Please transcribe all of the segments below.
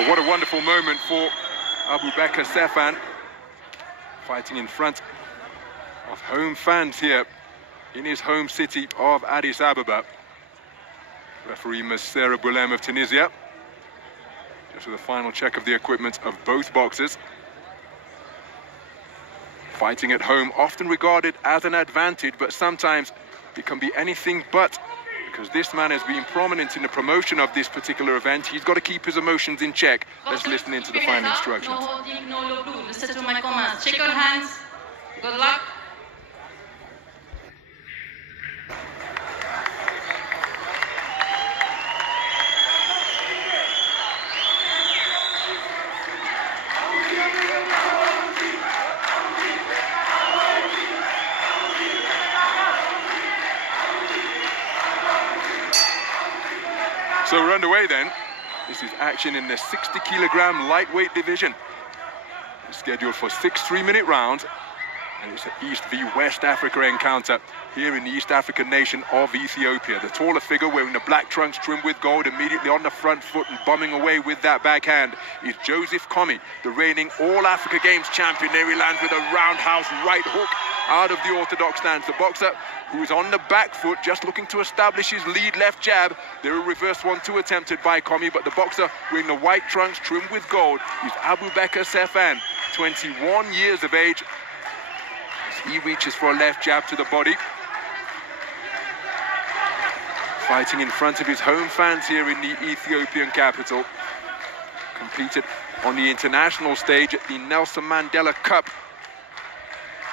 But what a wonderful moment for Abubakar Sefan, fighting in front of home fans here in his home city of Addis Ababa. Referee Masera Boulem of Tunisia, just with a final check of the equipment of both boxers. Fighting at home, often regarded as an advantage, but sometimes it can be anything but, because this man has been prominent in the promotion of this particular event. He's got to keep his emotions in check. Let's listen into the final instructions. No holding, no low blow. Listen to my commands. Shake your hands. Good luck. So we're underway then. This is action in the 60-kilogram lightweight division. It's scheduled for 6 3-minute rounds, and it's an East v West Africa encounter here in the East African nation of Ethiopia. The taller figure wearing the black trunks trimmed with gold immediately on the front foot and bombing away with that backhand is Joseph Komi, the reigning All-Africa Games champion. There he lands with a roundhouse right hook out of the orthodox stance. The boxer who is on the back foot, just looking to establish his lead left jab. There a reverse 1-2 attempted by Komi, but the boxer wearing the white trunks trimmed with gold is Abubakar Sefan, 21 years of age, as he reaches for a left jab to the body. Fighting in front of his home fans here in the Ethiopian capital. Competed on the international stage at the Nelson Mandela Cup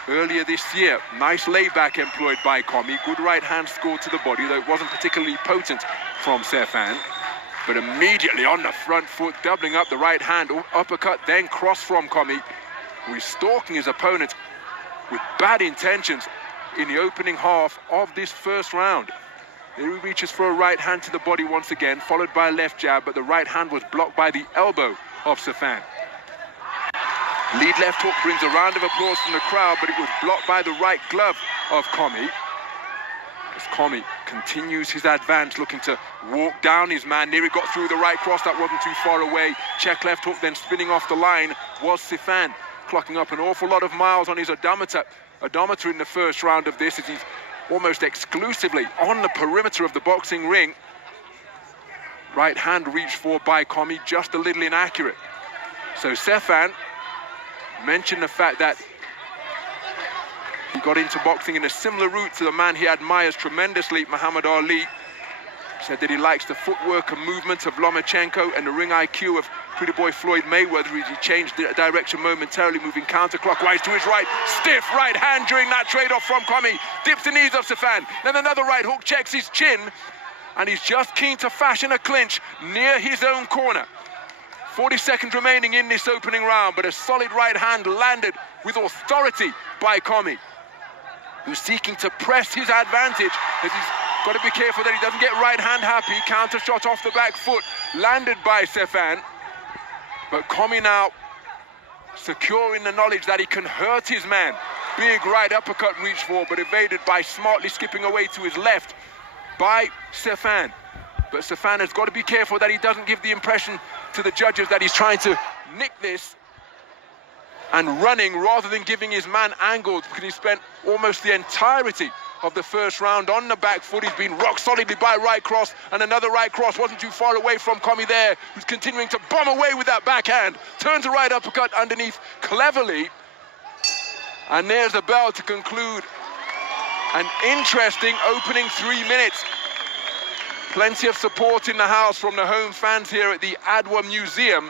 earlier this year. Nice layback employed by Komi. Good right hand score to the body, though it wasn't particularly potent from Sefan. But immediately on the front foot, doubling up the right hand, uppercut, then cross from Komi, who is stalking his opponent with bad intentions in the opening half of this first round. There he reaches for a right hand to the body once again, followed by a left jab, but the right hand was blocked by the elbow of Sefan. Lead left hook brings a round of applause from the crowd, but it was blocked by the right glove of Komi. As Komi continues his advance, looking to walk down his man. Near he got through the right cross, that wasn't too far away. Check left hook, then spinning off the line was Sefan, clocking up an awful lot of miles on his odometer in the first round of this, as he's almost exclusively on the perimeter of the boxing ring. Right hand reached for by Komi, just a little inaccurate. So Sefan mentioned the fact that he got into boxing in a similar route to the man he admires tremendously, Muhammad Ali. Said that he likes the footwork and movement of Lomachenko and the ring IQ of pretty boy Floyd Mayweather, as he changed direction momentarily, moving counterclockwise to his right. Stiff right hand during that trade-off from Komi. Dips the knees of Sefan. Then another right hook, checks his chin, and he's just keen to fashion a clinch near his own corner. 40 seconds remaining in this opening round, but a solid right hand landed with authority by Komi, who's seeking to press his advantage, as he's got to be careful that he doesn't get right hand happy. Counter shot off the back foot, landed by Sefan. But Komi now secure in the knowledge that he can hurt his man. Big right uppercut reached for, but evaded by smartly skipping away to his left by Sefan. But Sefan has got to be careful that he doesn't give the impression to the judges that he's trying to nick this and running rather than giving his man angles, because he spent almost the entirety of the first round on the back foot. He's been rock solidly by right cross, and another right cross wasn't too far away from Komi there, who's continuing to bomb away with that backhand. Turns a right uppercut underneath cleverly, and there's the bell to conclude an interesting opening 3 minutes. Plenty of support in the house from the home fans here at the Adwa Museum.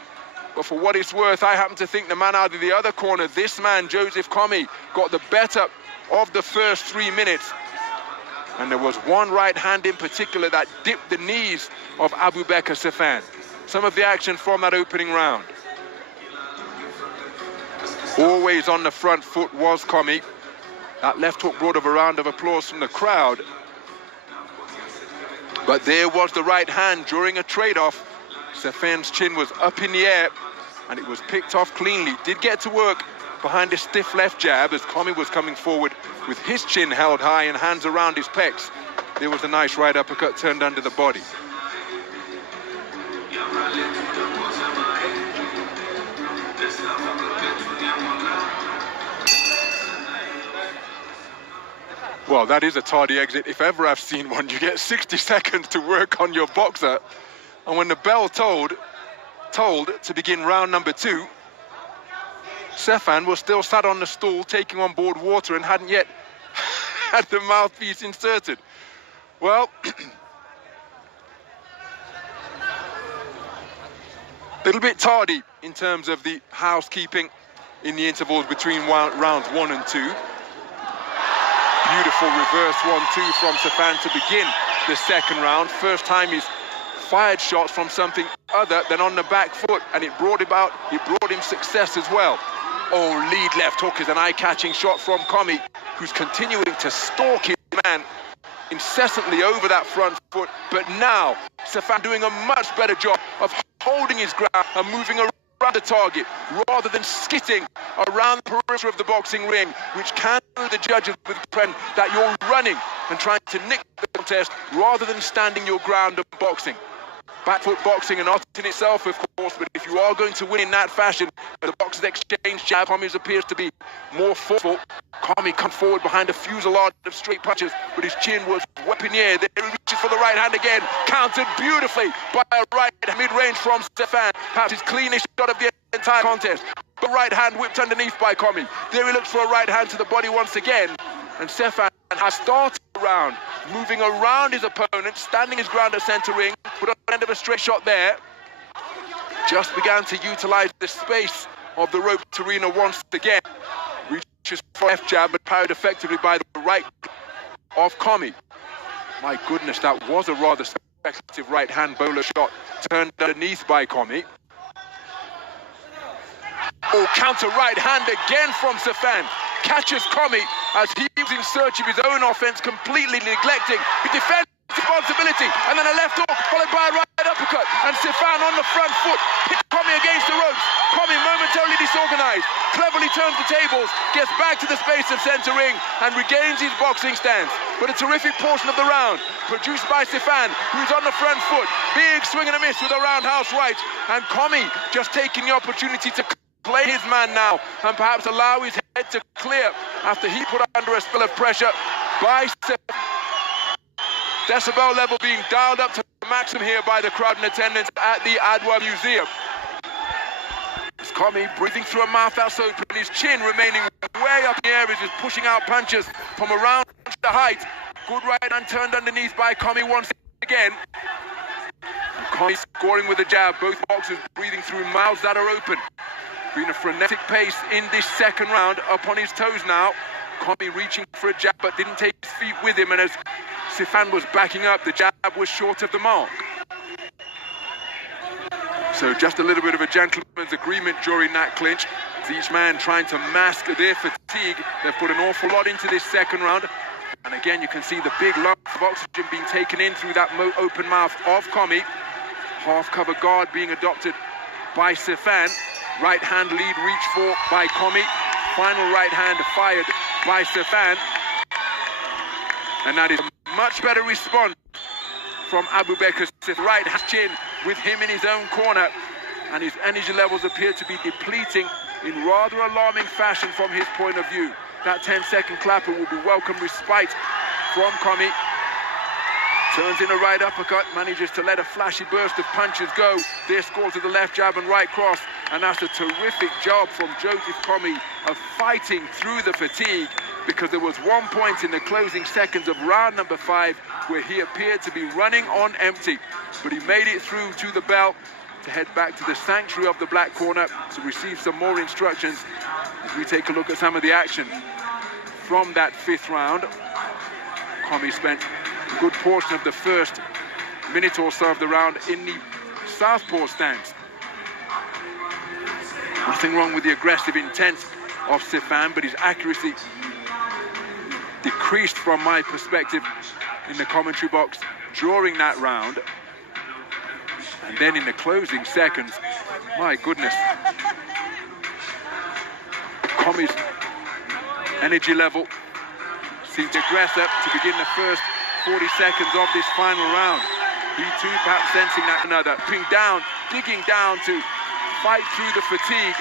But for what it's worth, I happen to think the man out of the other corner, this man, Joseph Komi, got the better of the first 3 minutes. And there was one right hand in particular that dipped the knees of Abubakar Sefan. Some of the action from that opening round. Always on the front foot was Komi. That left hook brought a round of applause from the crowd. But there was the right hand during a trade-off. Sefan's chin was up in the air, and it was picked off cleanly. Did get to work behind a stiff left jab as Komi was coming forward with his chin held high and hands around his pecs. There was a nice right uppercut turned under the body. Well, that is a tardy exit. If ever I've seen one, you get 60 seconds to work on your boxer. And when the bell told to begin round number 2, Stefan was still sat on the stool taking on board water and hadn't yet had the mouthpiece inserted. Well, a little bit tardy in terms of the housekeeping in the intervals between rounds 1 and 2. Beautiful reverse 1-2 from Stefan to begin the second round. First time he's fired shots from something other than on the back foot, and it brought him success as well. Oh, lead left hook is an eye-catching shot from Commey, who's continuing to stalk his man incessantly over that front foot. But now, Stefan doing a much better job of holding his ground and moving around the target, rather than skitting around the perimeter of the boxing ring, which can do the judges with the trend that you're running and trying to nick the contest, rather than standing your ground and boxing. Back foot boxing, an art in itself, of course, but if you are going to win in that fashion, the boxers exchange jab. Commey appears to be more forceful. Commey come forward behind a fusillade of straight punches, but his chin was up in the air. There he reaches for the right hand again, countered beautifully by a right mid-range from Stefan. Perhaps his cleanest shot of the entire contest. The right hand whipped underneath by Commey. There he looks for a right hand to the body once again, and Stefan has started the round moving around his opponent, standing his ground at centre ring, put on the end of a straight shot there. Just began to utilise the space of the rope arena once again. Reaches for left jab, but parried effectively by the right of Commey. My goodness, that was a rather speculative right hand bowler shot, turned underneath by Commey. Oh, counter right hand again from Stefan. Catches Commey as he was in search of his own offense, completely neglecting. He defends responsibility, and then a left hook followed by a right uppercut, and Stefan on the front foot hit Commey against the ropes. Commey momentarily disorganized, cleverly turns the tables, gets back to the space of center ring and regains his boxing stance. But a terrific portion of the round produced by Stefan, who's on the front foot. Big swing and a miss with a roundhouse right, and Commey just taking the opportunity to play his man now and perhaps allow his head to clear after he put under a spell of pressure by Stefan. Decibel level being dialed up to the maximum here by the crowd in attendance at the Adwa Museum. It's Commey breathing through a mouth that's open, his chin remaining way up in the air as he's pushing out punches from around the height. Good right hand turned underneath by Commey once again. Commey scoring with a jab, both boxers breathing through mouths that are open. Been a frenetic pace in this second round, up on his toes now. Commey reaching for a jab but didn't take his feet with him, and as Stefan was backing up, the jab was short of the mark. So just a little bit of a gentleman's agreement during that clinch. As each man trying to mask their fatigue. They've put an awful lot into this second round. And again, you can see the big lump of oxygen being taken in through that open mouth of Commey. Half-cover guard being adopted by Stefan. Right hand lead reach for by Commey. Final right hand fired by Stefan. And that is a much better response from Abu Bakr. Right hand chin with him in his own corner. And his energy levels appear to be depleting in rather alarming fashion from his point of view. That 10-second clapper will be welcome respite from Commey. Turns in a right uppercut, manages to let a flashy burst of punches go. There scores to the left jab and right cross. And that's a terrific job from Joseph Commey of fighting through the fatigue, because there was one point in the closing seconds of round number 5 where he appeared to be running on empty. But he made it through to the bell to head back to the sanctuary of the black corner to receive some more instructions as we take a look at some of the action from that 5th round. Commey spent a good portion of the first minute or so of the round in the southpaw stance. Nothing wrong with the aggressive intent of Stefan, but his accuracy decreased from my perspective in the commentary box during that round. And then in the closing seconds, my goodness, Commey's energy level seemed to aggressor to begin the first 40 seconds of this final round. He too perhaps sensing that another, digging down to fight through the fatigue